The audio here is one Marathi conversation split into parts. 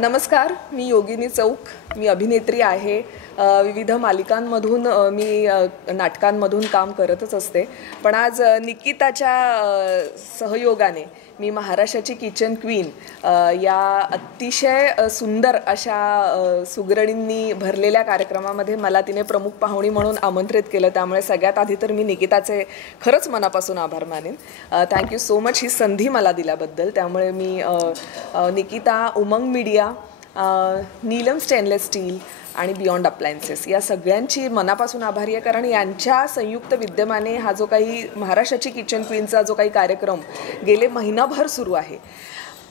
नमस्कार, मी योगिनी चौक. मी अभिनेत्री आहे. विविध मालिकांमधून मी नाटकांमधून काम करतच असते. पण आज निकिताच्या सहयोगाने मी महाराष्ट्राची किचन क्वीन या अतिशय सुंदर अशा सुगरणींनी भरलेल्या कार्यक्रमामध्ये मला तिने प्रमुख पाहुणी म्हणून आमंत्रित केलं. त्यामुळे सगळ्यात आधी तर मी निकिताचे खरंच मनापासून आभार मानेन. थँक्यू सो मच ही संधी मला दिल्याबद्दल. त्यामुळे मी निकिता, उमंग मीडिया, नीलम स्टेनलेस स्टील आणि बियॉन्ड अप्लायन्सेस या सगळ्यांची मनापासून आभारी आहे. कारण यांच्या संयुक्त विद्यमाने हा जो काही महाराष्ट्राची किचन क्वीनचा जो काही कार्यक्रम गेले महिनाभर सुरू आहे.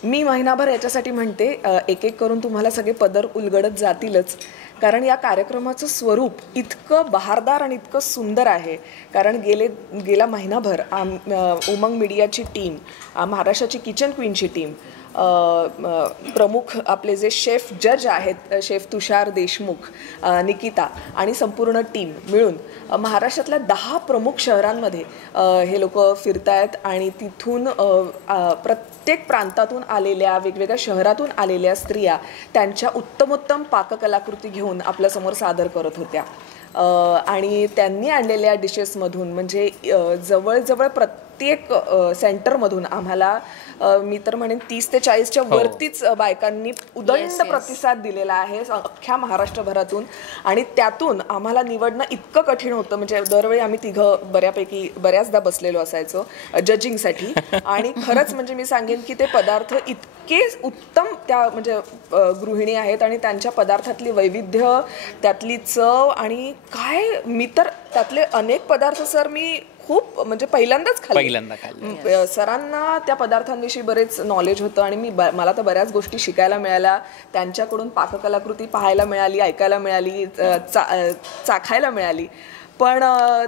मी महिनाभर याच्यासाठी म्हणते, एक एक करून तुम्हाला सगळे पदर उलगडत जातीलच. कारण या कार्यक्रमाचं स्वरूप इतकं बहारदार आणि इतकं सुंदर आहे. कारण गेला महिनाभर उमंग मीडियाची टीम, महाराष्ट्राची किचन क्वीनची टीम, प्रमुख आपले जे शेफ जज आहेत, शेफ तुषार देशमुख, निकिता आणि संपूर्ण टीम मिळून महाराष्ट्रातल्या 10 प्रमुख शहरांमध्ये हे लोक फिरतायत. आणि तिथून प्रत्येक प्रांतातून आलेल्या, वेगवेगळ्या शहरातून आलेल्या स्त्रिया त्यांच्या उत्तमोत्तम पाककलाकृती घेऊन आपल्यासमोर सादर करत होत्या. आणि त्यांनी आणलेल्या डिशेसमधून म्हणजे जवळजवळ प्रत्येक सेंटरमधून आम्हाला मी तर म्हणेन 30 ते 40च्या वरतीच बायकांनी उदंड प्रतिसाद दिलेला आहे अख्ख्या महाराष्ट्रभरातून. आणि त्यातून आम्हाला निवडणं इतकं कठीण होतं. म्हणजे दरवेळी आम्ही तिघं बऱ्याचदा बसलेलो असायचो जजिंगसाठी. आणि खरंच म्हणजे मी सांगेन की ते पदार्थ इतके उत्तम त्या म्हणजे गृहिणी आहेत आणि त्यांच्या पदार्थातली वैविध्य, त्यातली चव आणि काय, मी तर त्यातले अनेक पदार्थ सर मी खूप म्हणजे पहिल्यांदाच खाल्ले. सरांना त्या पदार्थांविषयी बरेच नॉलेज होतं आणि मला तर बऱ्याच गोष्टी शिकायला मिळाल्या. त्यांच्याकडून पाककलाकृती पाहायला मिळाली, ऐकायला मिळाली, चाखायला मिळाली. पण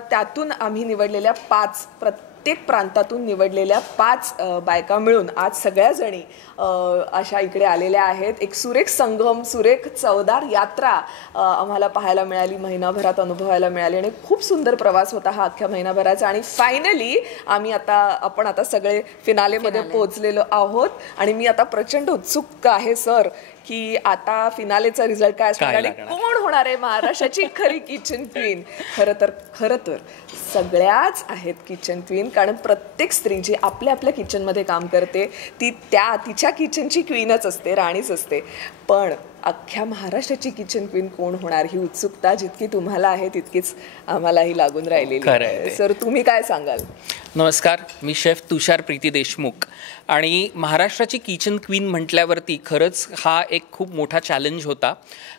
त्यातून आम्ही निवडलेल्या 5 प्रत्येक प्रांतातून निवडलेल्या 5 बायका मिळून आज सगळ्या जणी अशा इकडे आलेल्या आहेत. एक सुरेख संगम, सुरेख चवदार यात्रा आम्हाला पाहायला मिळाली, महिनाभरात अनुभवायला मिळाली. आणि खूप सुंदर प्रवास होता हा अख्ख्या महिनाभराचा. आणि फायनली आपण आता सगळे फिनालेमध्ये पोहोचलेलो आहोत. आणि मी आता प्रचंड उत्सुक आहे सर की आता फिनालेचा रिझल्ट काय असणार आणि कोण होणार आहे महाराष्ट्राची खरी किचन क्वीन. खरं तर सगळ्याच आहेत किचन क्वीन. कारण प्रत्येक स्त्री जी आपल्या आपल्या किचनमध्ये काम करते ती तिच्या किचनची क्वीनच असते, राणीच असते. पण अख्ख्या महाराष्ट्राची किचन क्वीन कोण होणार ही उत्सुकता जितकी तुम्हाला आहे तितकीच आम्हालाही लागून राहिलेली आहे. सर तुम्ही काय सांगाल? नमस्कार, मी शेफ तुषार प्रीती देशमुख. आणि महाराष्ट्राची किचन क्वीन म्हटल्यावरती खरंच हा एक खूप मोठा चॅलेंज होता.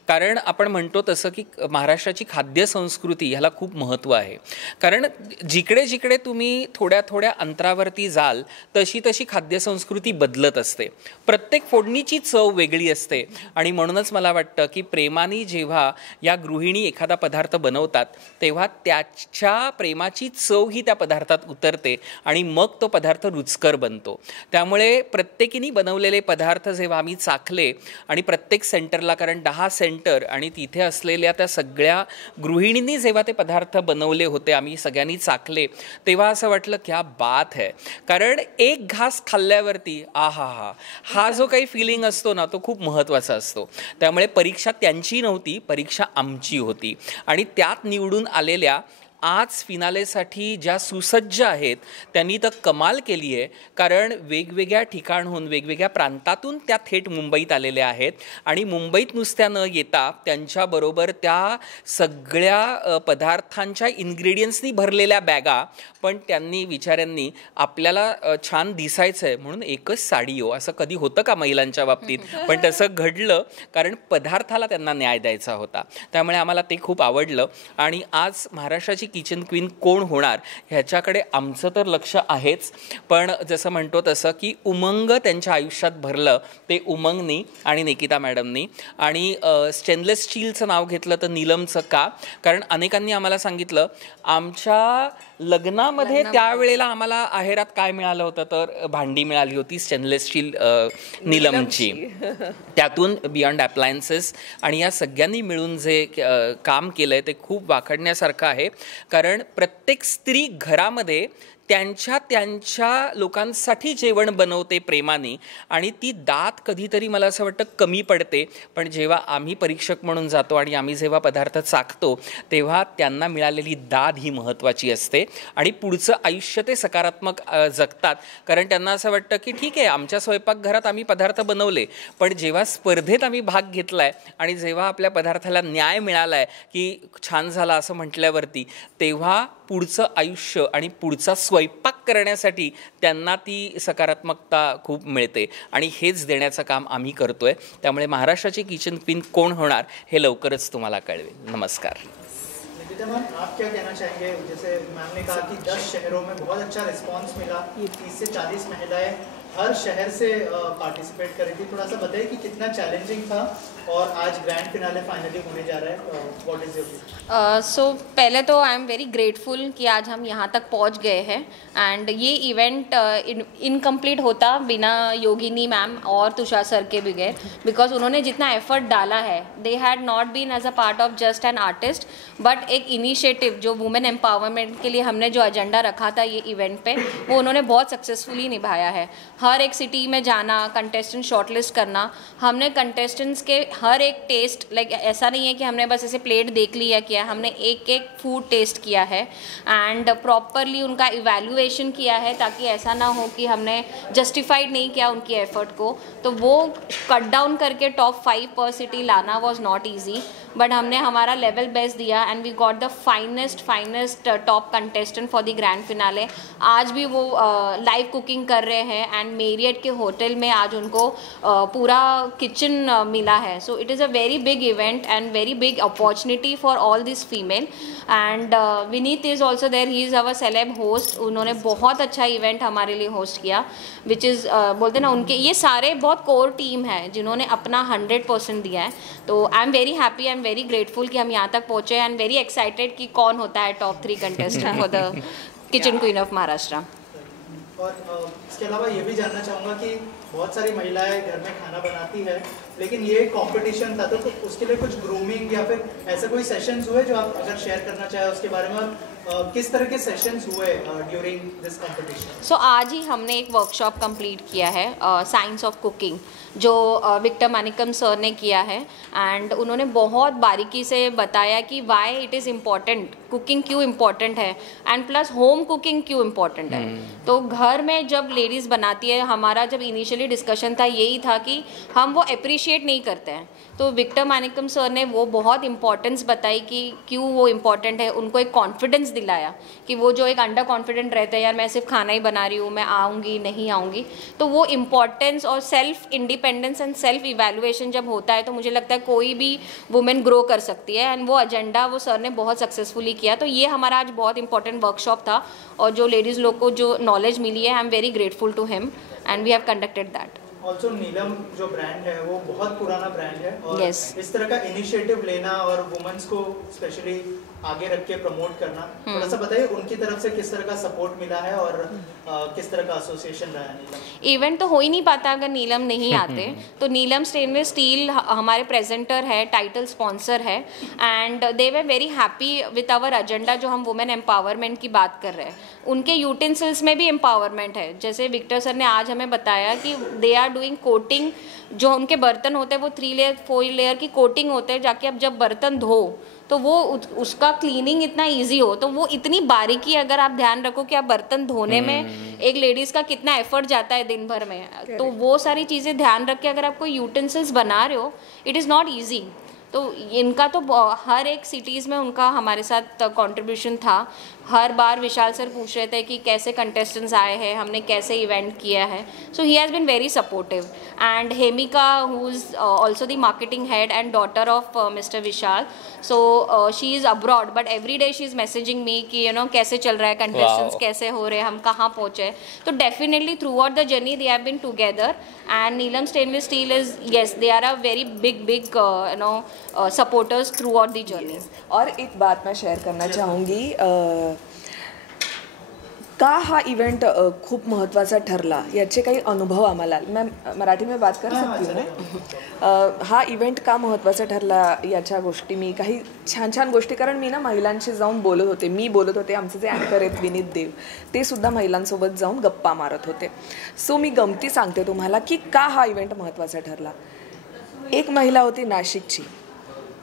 कारण आपण म्हणतो तसं की महाराष्ट्राची खाद्य संस्कृती ह्याला खूप महत्त्व आहे. कारण जिकडे जिकडे तुम्ही थोड्या थोड्या अंतरावरती जाल तशी तशी खाद्य संस्कृती बदलत असते. प्रत्येक फोडणीची चव वेगळी असते. आणि म्हणूनच मला वाटतं की प्रेमाने जेव्हा या गृहिणी एखादा पदार्थ बनवतात तेव्हा त्याच्या प्रेमाची चव ही त्या पदार्थात उतरते आणि मग तो पदार्थ रुचकर बनतो. त्यामुळे प्रत्येकीने बनवलेले पदार्थ जेव्हा आम्ही चाखले आणि प्रत्येक सेंटरला, कारण 10 सेंटर आणि तिथे असलेल्या त्या सगळ्या गृहिणींनी जेव्हा ते पदार्थ बनवले होते, आम्ही सगळ्यांनी चाखले, तेव्हा असं वाटलं क्या बात है. कारण एक घास खाल्ल्यावरती हा जो काही फिलिंग असतो ना तो खूप महत्त्वाचा असतो. त्यामुळे परीक्षा त्यांची नव्हती, परीक्षा आमची होती. आणि त्यात निवडून आलेल्या आज फिनालेसाठी ज्या सुसज्ज आहेत त्यांनी तर कमाल केली आहे. कारण वेगवेगळ्या ठिकाणहून, वेगवेगळ्या प्रांतातून त्या थेट मुंबईत आलेल्या आहेत. आणि मुंबईत नुसत्या न येता त्यांच्याबरोबर त्या सगळ्या पदार्थांच्या इन्ग्रेडियंट्सनी भरलेल्या बॅगा. पण त्यांनी विचारांनी आपल्याला छान दिसायचं आहे म्हणून एकच साडी हो, असं कधी होतं का महिलांच्या बाबतीत? पण तसं घडलं कारण पदार्थाला त्यांना न्याय द्यायचा होता. त्यामुळे आम्हाला ते खूप आवडलं. आणि आज महाराष्ट्राची किचन क्वीन कोण होणार ह्याच्याकडे आमचं तर लक्ष आहेच. पण जसं म्हणतो तसं की उमंग त्यांच्या आयुष्यात भरलं ते उमंगनी आणि निकिता मॅडमनी. आणि स्टेनलेस स्टीलचं नाव घेतलं तर नीलमचं का? कारण अनेकांनी आम्हाला सांगितलं आमच्या लग्नामध्ये त्यावेळेला आम्हाला आहेरात काय मिळालं होतं तर भांडी मिळाली होती स्टेनलेस स्टील नीलमची. त्यातून बियॉन्ड अप्लायन्सेस आणि या सगळ्यांनी मिळून जे काम केलं आहे ते खूप वाखाणण्यासारखं आहे. कारण प्रत्येक स्त्री घरामध्ये त्यांच्या लोकांसाठी जेवण बनवते प्रेमाने, आणि ती दात कधीतरी मला असं वाटतं कमी पडते. पण जेव्हा आम्ही परीक्षक म्हणून जातो आणि आम्ही जेव्हा पदार्थ चाखतो तेव्हा त्यांना मिळालेली दाद ही महत्त्वाची असते आणि पुढचं आयुष्य ते सकारात्मक जगतात. कारण त्यांना असं वाटतं की ठीक आहे, आमच्या स्वयंपाकघरात आम्ही पदार्थ बनवले, पण जेव्हा स्पर्धेत आम्ही भाग घेतला आहे आणि जेव्हा आपल्या पदार्थाला न्याय मिळाला आहे की छान झाला असं म्हटल्यावरती, तेव्हा पुढचं आयुष्य आणि पुढचा स्वयंपाक करण्यासाठी त्यांना ती सकारात्मकता खूप मिळते. आणि हेच देण्याचं काम आम्ही करतोय. त्यामुळे महाराष्ट्राची किचन क्वीन कोण होणार हे लवकरच तुम्हाला कळवेल. नमस्कार. निकिता मैम, आप क्या कहना चाहेंगे? जैसे मैम ने कहा कि 10 शहरों में बहुत अच्छा रिस्पांस मिला, 30 से 40 महिलाएं हर शहर से पार्टिसिपेट कर रही थी. थोड़ा सा बताइए कि कितना चैलेंजिंग था और आज ग्रैंड फिनाले फाइनली होने जा रहा है. व्हाट इज योर सो पहले तो आई एम वेरी ग्रेटफुल कि आज हम यहाँ तक पहुँच गए हैं. एंड ये इवेंट इनकम्प्लीट होता बिना योगिनी मैम और तुषार सर के बगैर, बिकॉज उन्होंने जितना एफर्ट डाला है, they had not been as a part of just an artist, but एक इनिशिएटिव जो वुमेन एम्पावरमेंट के लिए हमने जो एजेंडा रखा था ये इवेंट पे, वो उन्होंने बहुत सक्सेसफुली निभाया है. हर एक सिटी में जाना, कंटेस्टेंट शॉर्टलिस्ट करना, हमने कंटेस्टेंट्स के हर एक टेस्ट, लाइक ऐसा नहीं है कि हमने बस ऐसे प्लेट देख लिया किया, हमने एक एक फूड टेस्ट किया है एंड प्रॉपरली उनका इवैल्यूएशन किया है, ताकि ऐसा ना हो कि हमने जस्टिफाइड नहीं किया उनकी एफर्ट को. तो वो कट डाउन करके टॉप 5 पर सिटी लाना वॉज नॉट ईजी, बट हमने हमारा लेवल बेस्ट दिया and we got the finest top contestant for the grand finale. आज भी वो लाइव कुकिंग कर रहे हैं एंड मेरियट के होटल में आज उनको पूरा किचन मिला है. So it is a very big event and very big opportunity for all this female. And Vineet is also there, he is our celeb host. उन्होंने बहुत अच्छा इवेंट हमारे लिए होस्ट किया, विच इज़ बोलते ना, उनके ये सारे बहुत कोर टीम है जिन्होंने अपना 100% दिया है. तो आई am very happy, I am very grateful कि हम यहाँ तक पहुँचे एंड वेरी एक्साइटेड कि कौन होता है top 3 contestant for the kitchen queen of Maharashtra. और इसके अलावा ये भी जानना चाहूँगा कि बहुत सारी महिलाएं घर में खाना बनाती है, लेकिन ये कंपटीशन था, तो उसके लिए कुछ ग्रूमिंग या फिर ऐसे कोई सेशंस हुए जो आप अगर शेयर करना चाहें उसके बारे में? किस तरह के सेशंस हुए ड्यूरिंग दिस कंपटीशन? सो आज ही हमने एक वर्कशॉप कंप्लीट किया है, साइंस ऑफ कुकिंग, जो विक्टर मानिकम सर ने किया है. एंड उन्होंने बहुत बारीकी से बताया कि why it is important, cooking क्यों इम्पॉर्टेंट है एंड प्लस होम कुकिंग क्यों इम्पॉर्टेंट है. तो घर में जब लेडीज़ बनाती है, हमारा जब इनिशियली डिस्कशन था यही था कि हम वो अप्रिशिएट नहीं करते हैं. तो विक्टर मानिकम सर ने वो बहुत इंपॉर्टेंस बताई कि क्यों वो इम्पॉर्टेंट है. उनको एक कॉन्फिडेंस दिलाया कि वो जो एक अंडर कॉन्फिडेंट रहते हैं, यार मैं सिर्फ खाना ही बना रही हूँ, मैं आऊँगी नहीं आऊँगी. तो वो इम्पॉर्टेंस और self independence end self evaluation जब होता है तो मुझे लगता है कोई भी वुमेन ग्रो कर सकती है. एंड वो एजेंडा वो सर ने बहुत सक्सेसफुली किया. तो ये हमारा आज बहुत इंपॉर्टेंट वर्कशॉप था और जो लेडीज़ लोग को जो नॉलेज मिली है, I am very grateful to him and we have conducted that. Also Neelam जो ब्रांड है वो बहुत पुराना ब्रांड है और Yes. इस तरह का इनिशिएटिव लेना और वुमेन्स को स्पेशली आगे रख के प्रमोट करना, थोड़ा सा बताइए उनकी तरफ से किस तरह का सपोर्ट मिला है और किस तरह का एसोसिएशन रहा है नीलम? इवेंट तो हो ही नहीं पाता अगर नीलम नहीं आते. तो नीलम स्टेनलेस स्टील हमारे प्रेजेंटर है, टाइटल स्पॉन्सर है and they were very happy with our agenda जो हम वुमेन एम्पावरमेंट की बात कर रहे हैं. उनके यूटेंसिल्स में भी एम्पावरमेंट है. जैसे विक्टर सर ने आज हमें बताया कि दे आर डूइंग कोटिंग, जो उनके बर्तन होते हैं वो 3 लेयर 4 लेयर की कोटिंग होते हैं, जाके अब जब बर्तन धो तो वो उसका क्लीनिंग इतना इजी हो. तो वो इतनी बारीकी, अगर आप ध्यान रखो कि आप बर्तन धोने में एक लेडीज़ का कितना एफर्ट जाता है दिन भर में, तो वो सारी चीज़ें ध्यान रख के अगर आप कोई यूटेंसिल्स बना रहे हो, इट इज़ नॉट ईजी. तो इनका तो हर एक सिटीज़ में उनका हमारे साथ कंट्रीब्यूशन था. हर बार विशाल सर पूछ रहे थे कि कैसे कंटेस्टेंट्स आए हैं, हमने कैसे इवेंट किया है. So he has been very supportive. And Hemika, who is also the marketing head and daughter of mister Vishal, so she is abroad but every day she is messaging me कि यू नो कैसे चल रहा है, कंटेस्टेंट्स कैसे हो रहे हैं, हम कहाँ पहुँचे. तो definitely throughout the journey they have been together and Neelam stainless steel is, yes, they are a very big you know supporters throughout the journey. और एक बात मैं शेयर करना चाहूँगी, का हा इव्हेंट खूप महत्त्वाचा ठरला याचे काही अनुभव आम्हाला मॅम मराठी में बात कर सकती हूँ मैं हा इव्हेंट का महत्त्वाचा ठरला याच्या गोष्टी मी काही छान छान गोष्टी कारण मी ना महिलांशी जाऊन बोलत होते आमचे जे अँकर आहेत विनीत देव ते सुद्धा महिलांसोबत जाऊन गप्पा मारत होते सो मी गमती सांगते तुम्हाला की का हा इव्हेंट महत्त्वाचा ठरला एक महिला होती नाशिकची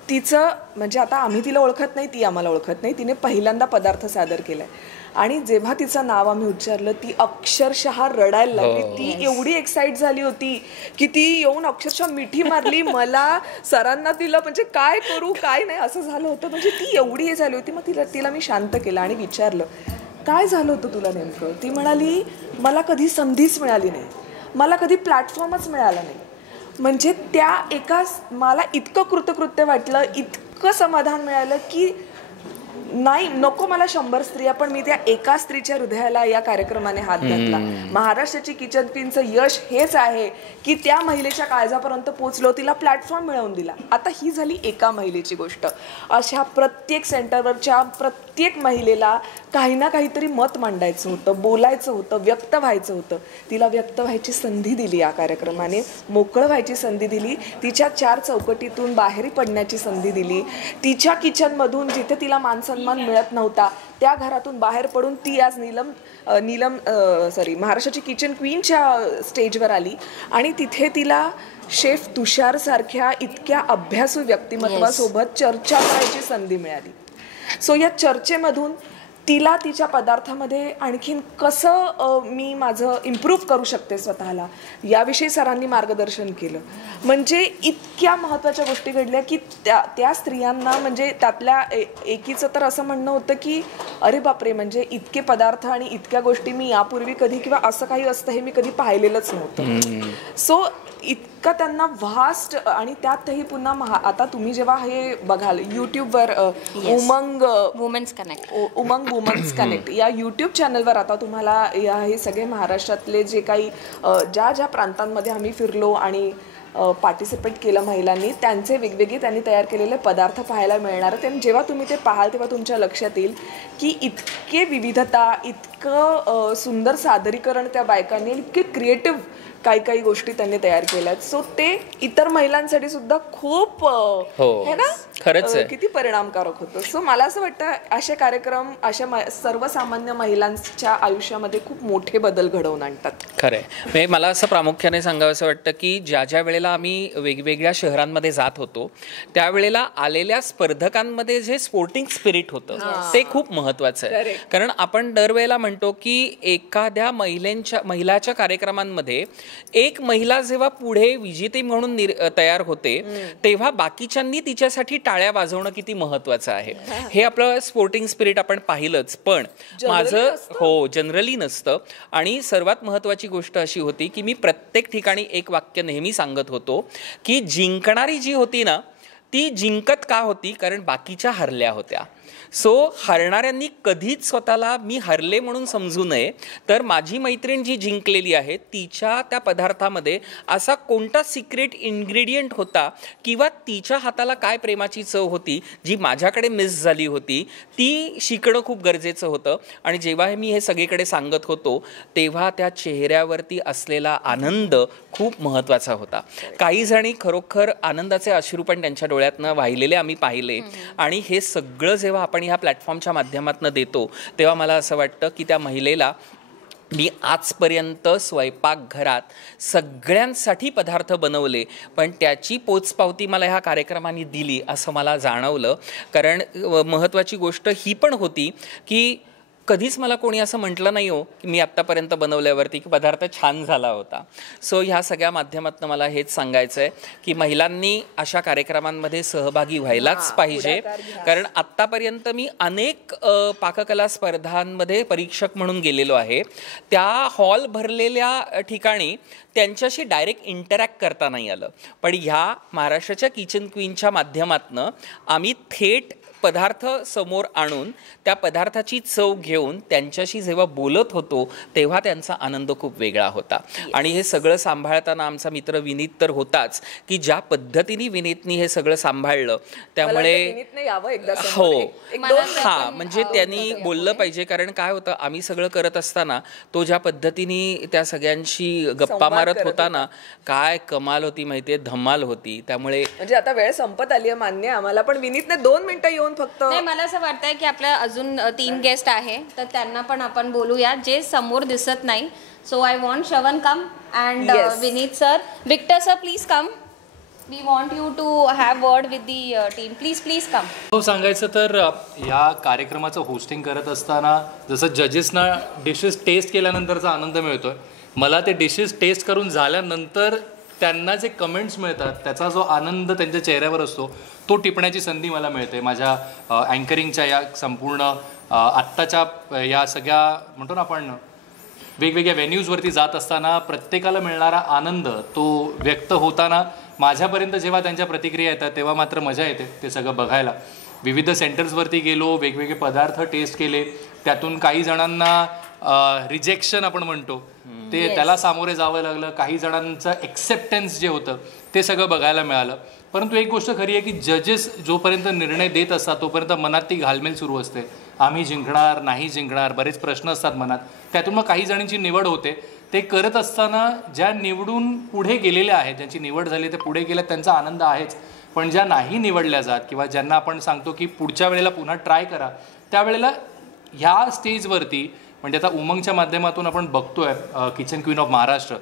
तिचं म्हणजे आता आम्ही तिला ओळखत नाही ती आम्हाला ओळखत नाही तिने पहिल्यांदा पदार्थ सादर केलाय आणि जेव्हा तिचं नाव आम्ही उच्चारलं ती अक्षरशः रडायला लागली ती एवढी एक्साइट झाली होती की ती येऊन अक्षरशः मिठी मारली मला सरांना तिला म्हणजे काय करू काय नाही असं झालं होतं म्हणजे ती एवढी हे झाली होती मग तिला मी शांत केलं आणि विचारलं काय झालं होतं तुला नेमकं ती म्हणाली मला कधी संधीच मिळाली नाही मला कधी प्लॅटफॉर्मच मिळाला नाही म्हणजे त्या एका मला इतकं कृतकृत्य वाटलं इतकं समाधान मिळालं की नाही नको मला 100 स्त्रिया पण मी त्या एका स्त्रीच्या हृदयाला या कार्यक्रमाने हात घातला महाराष्ट्राची किचन क्वीनचं यश हेच आहे की त्या महिलेच्या काळजापर्यंत पोहोचलो तिला प्लॅटफॉर्म मिळवून दिला आता ही झाली एका महिलेची गोष्ट अशा प्रत्येक सेंटरवरच्या प्रत्येक महिलेला काही ना काहीतरी मत मांडायचं होतं बोलायचं होतं व्यक्त व्हायचं होतं तिला व्यक्त व्हायची संधी दिली या कार्यक्रमाने मोकळं व्हायची संधी दिली तिच्या 4 चौकटीतून बाहेर पडण्याची संधी दिली तिच्या किचनमधून जिथे तिला मानसन्मान मिळत नव्हता त्या घरातून बाहेर पडून ती आज महाराष्ट्राची किचन क्वीनच्या स्टेजवर आली आणि तिथे तिला शेफ तुषार सारख्या इतक्या अभ्यासू व्यक्तिमत्वासोबत चर्चा करायची संधी मिळाली सो या चर्चेमधून तिला तिच्या पदार्थामध्ये आणखीन कसं मी माझं इम्प्रूव्ह करू शकते स्वतःला याविषयी सरांनी मार्गदर्शन केलं म्हणजे इतक्या महत्त्वाच्या गोष्टी घडल्या की त्या स्त्रियांना म्हणजे त्यातल्या एकीचं तर असं म्हणणं होतं की अरे बापरे म्हणजे इतके पदार्थ आणि इतक्या गोष्टी मी यापूर्वी कधी किंवा असं काही असतं हे मी कधी पाहिलेलंच नव्हतं सो इतकं त्यांना व्हास्ट आणि त्यातही पुन्हा आता तुम्ही जेव्हा हे बघाल यूट्यूबवर उमंग वुमेन्स कनेक्ट वुमन्स कनेक्ट या यूट्यूब चॅनलवर आता तुम्हाला हे सगळे महाराष्ट्रातले जे काही ज्या प्रांतांमध्ये आम्ही फिरलो आणि पार्टिसिपेट केलं महिलांनी त्यांचे वेगवेगळे त्यांनी तयार केलेले पदार्थ पाहायला मिळणार आणि जेव्हा तुम्ही ते पाहाल तेव्हा तुमच्या लक्षात येईल की इतके विविधता इतकं सुंदर सादरीकरण त्या बायकांनी इतके क्रिएटिव्ह काही गोष्टी त्यांनी तयार केल्यात सो ते इतर महिलांसाठी सुद्धा खूप है ना खरंच किती परिणामकारक होतं सो मला असं वाटतं असे कार्यक्रम अशा सर्वसामान्य महिलांच्या आयुष्यामध्ये खूप मोठे बदल घडवून आणतात खरंय म्हणजे मला असं प्रामुख्याने सांगावं असं वाटतं की ज्या वेळेला आम्ही वेगवेगळ्या शहरांमध्ये जात होतो त्यावेळेला आलेल्या स्पर्धकांमध्ये जे स्पोर्टिंग स्पिरिट होतं ते खूप महत्वाचं आहे कारण आपण दरवेळेला म्हणतो की एखाद्या महिलाच्या कार्यक्रमांमध्ये एक महिला जेव्हा पुढे विजेती म्हणून तयार होते तेव्हा बाकीच्यांनी तिच्यासाठी टाळ्या वाजवणं किती महत्वाचं आहे हे आपलं स्पोर्टिंग स्पिरिट आपण पाहिलंच पण माझं जनरली नसतं आणि सर्वात महत्वाची गोष्ट अशी होती की मी प्रत्येक ठिकाणी एक वाक्य नेहमी सांगत होतो की जिंकणारी जी होती ना ती जिंकत का होती कारण बाकीच्या हरल्या होत्या सो हरणाऱ्यांनी कधीच स्वतःला मी हरले म्हणून समजू नये तर माझी मैत्रीण जी जिंकलेली आहे तिच्या त्या पदार्थामध्ये असा कोणता सिक्रेट इन्ग्रेडियंट होता किंवा तिच्या हाताला काय प्रेमाची चव होती जी माझ्याकडे मिस झाली होती ती शिकणं खूप गरजेचं होतं आणि जेव्हा मी हे सगळीकडे सांगत होतो तेव्हा त्या चेहऱ्यावरती असलेला आनंद खूप महत्त्वाचा होता काही जणी खरोखर आनंदाचे अश्रू पण त्यांच्या डोळ्यातनं वाहिलेले आम्ही पाहिले आणि हे सगळं जेव्हा आपण ह्या प्लॅटफॉर्मच्या माध्यमातून देतो तेव्हा मला असं वाटतं की त्या महिलेला मी आजपर्यंत स्वयंपाकघरात सगळ्यांसाठी पदार्थ बनवले पण त्याची पोचपावती मला ह्या कार्यक्रमाने दिली असं मला जाणवलं कारण महत्त्वाची गोष्ट ही पण होती की कधीच मला कोणी असं म्हटलं नाही हो की मी आत्तापर्यंत बनवल्यावरती की पदार्थ छान झाला होता सो ह्या सगळ्या माध्यमातून मला हेच सांगायचं आहे की महिलांनी अशा कार्यक्रमांमध्ये सहभागी व्हायलाच पाहिजे कारण आत्तापर्यंत मी अनेक पाककला स्पर्धांमध्ये परीक्षक म्हणून गेलेलो आहे त्या हॉल भरलेल्या ठिकाणी त्यांच्याशी डायरेक्ट इंटरॅक्ट करता नाही आलं. पण ह्या महाराष्ट्राच्या किचन क्वीनच्या माध्यमातनं आम्ही थेट पदार्थ समोर आणून त्या पदार्थाची चव घेऊन त्यांच्याशी जेव्हा बोलत होतो तेव्हा त्यांचा आनंद खूप वेगळा होता. आणि हे सगळं सांभाळताना आमचा मित्र विनीत तर होताच, की ज्या पद्धतीने विनीतनी हे सगळं सांभाळलं त्यामुळे हो हां म्हणजे त्यांनी बोललं पाहिजे. कारण काय होतं, आम्ही सगळं करत असताना तो ज्या पद्धतीने त्या सगळ्यांशी गप्पा मारत होता ना, काय कमाल होती माहितीये, धमाल होती. त्यामुळे म्हणजे आता वेळ संपत आली आहे मान्य आम्हाला, पण विनीतने 2 मिनिटं येऊन फक्त नाही, मला असं वाटतंय की आपल्या अजून 3 गेस्ट आहे तर त्यांना पण आपण बोलूया जे समोर दिसत नाही. So I want Shravan come and Vineet sir. Victor sir please come. We want you to have word with the team. Please come. हो, सांगायचं तर या कार्यक्रमाचं होस्टिंग करत असताना जसं जजेसना डिशेस टेस्ट केल्यानंतरचा आनंद मिळतोय, मला ते डिशेस टेस्ट करून झाल्यानंतर त्यांना जे कमेंट्स मिळतात त्याचा जो आनंद त्यांच्या चेहऱ्यावर असतो तो टिपण्याची संधी मला मिळते. माझ्या अँकरिंगच्या या संपूर्ण आत्ताच्या या सगळ्या म्हणतो ना आपण वेगवेगळ्या व्हेन्यूजवरती जात असताना प्रत्येकाला मिळणारा आनंद तो व्यक्त होताना माझ्यापर्यंत जेव्हा त्यांच्या प्रतिक्रिया येतात तेव्हा मात्र मजा येते ते सगळं बघायला. विविध सेंटर्सवरती गेलो, वेगवेगळे पदार्थ टेस्ट केले, त्यातून काही जणांना रिजेक्शन आपण म्हणतो ते त्याला सामोरे जावं लागलं, काही जणांचं एक्सेप्टन्स जे होतं ते सगळं बघायला मिळालं. परंतु एक गोष्ट खरी आहे की जजेस जोपर्यंत निर्णय देत असतात तोपर्यंत मनात ती घालमेल सुरू असते. आम्ही जिंकणार नाही जिंकणार, बरेच प्रश्न असतात मनात. त्यातून मग काही जणांची निवड होते. ते करत असताना ज्या निवडून पुढे गेलेल्या आहेत, ज्यांची निवड झाली ते पुढे गेल्या, त्यांचा आनंद आहेच. पण ज्या नाही निवडल्या जात किंवा ज्यांना आपण सांगतो की पुढच्या वेळेला पुन्हा ट्राय करा, त्यावेळेला ह्या स्टेजवरती म्हणजे आता उमंगच्या माध्यमातून आपण बघतोय किचन क्वीन ऑफ महाराष्ट्र,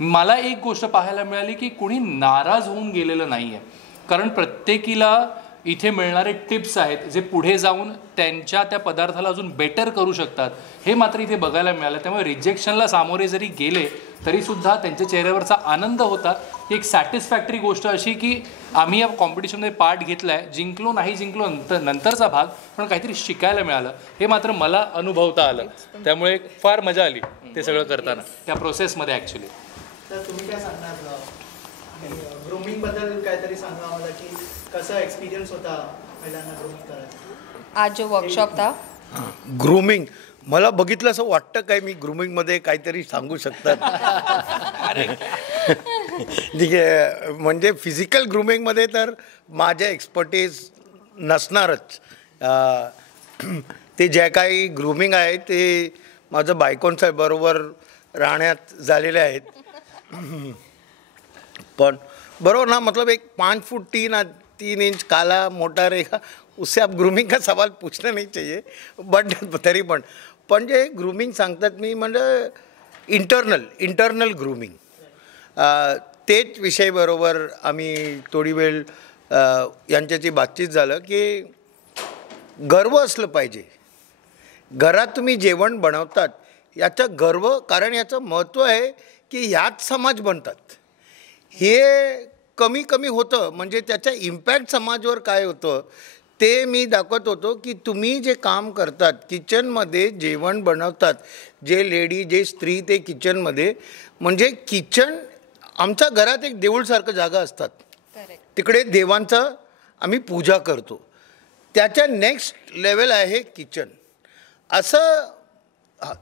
मला एक गोष्ट पाहायला मिळाली की कुणी नाराज होऊन गेलेलं नाही आहे. कारण प्रत्येकीला इथे मिळणारे टिप्स आहेत जे पुढे जाऊन त्यांच्या त्या पदार्थाला अजून बेटर करू शकतात, हे मात्र इथे बघायला मिळालं. त्यामुळे रिजेक्शनला सामोरे जरी गेले तरीसुद्धा त्यांच्या चेहऱ्यावरचा आनंद होता. ही एक सॅटिस्फॅक्टरी गोष्ट अशी की आम्ही या कॉम्पिटिशनमध्ये पार्ट घेतला आहे, जिंकलो नाही जिंकलो नंतरचा भाग, पण काहीतरी शिकायला मिळालं हे मात्र मला अनुभवता आलं. त्यामुळे फार मजा आली ते सगळं करताना त्या प्रोसेसमध्ये ॲक्च्युली. तर तुम्ही काय सांगणार ग्रूमिंग बद्दल? काहीतरी सांगा मला की कसा एक्सपिरियन्स होता महिलांना ग्रूमिंग करायचा आज जो वर्कशॉप था. ग्रूमिंग मला बघितलं असं वाटतं काय मी ग्रूमिंगमध्ये काहीतरी सांगू शकतात. ठीक आहे, म्हणजे फिजिकल ग्रूमिंगमध्ये तर माझ्या एक्सपर्टीज नसणारच. ते जे काही ग्रूमिंग आहे ते माझं बायकोंबरोबर राहण्यात झालेले आहेत. पण बरोबर ना, मतलब एक 5 फुट 3 इंच काला मोटा रहेगा, उससे आप ग्रूमिंग का सवाल पूछना नहीं चाहिए. बट तरी पण जे ग्रूमिंग सांगतात मी म्हणजे इंटरनल ग्रूमिंग, तेच विषय बरोबर आम्ही थोडी वेळ यांच्याची बातचीत झालं की गर्व असलं पाहिजे. घरात तुम्ही जेवण बनवतात याचं गर्व, कारण याचं महत्त्व आहे की ह्यात समाज बनतात. हे कमी होतं म्हणजे त्याचा इम्पॅक्ट समाजावर काय होतं ते मी दाखवत होतो की तुम्ही जे काम करतात किचनमध्ये जेवण बनवतात, जे लेडी जे स्त्री ते किचनमध्ये, म्हणजे किचन आमच्या घरात एक देऊळसारखं जागा असतात. तिकडे देवांचं आम्ही पूजा करतो. त्याच्या नेक्स्ट लेवल आहे किचन. असं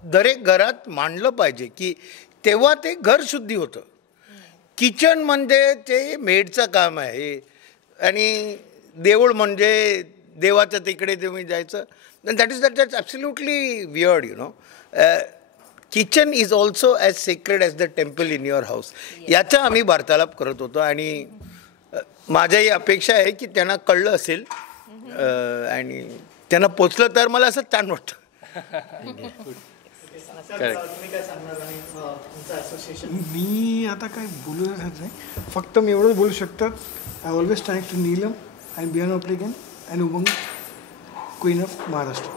दरेक घरात मांडलं पाहिजे की तेव्हा ते घर शुद्धी होतं. किचन म्हणजे ते मेडचं काम आहे आणि देऊळ म्हणजे देवाचं तिकडे तुम्ही जायचं. That's absolutely weird you know. Kitchen is also as sacred as the temple in your house. याचा आम्ही वार्तालाप करत होतो आणि माझ्याही अपेक्षा आहे की त्यांना कळलं असेल आणि त्यांना पोचलं तर मला असं छान वाटतं. मी आता काय बोलू शकत नाही, फक्त मी एवढंच बोलू शकतात. I always thank to Neelam and बियानो प्लेगन and Umang queen of Maharashtra.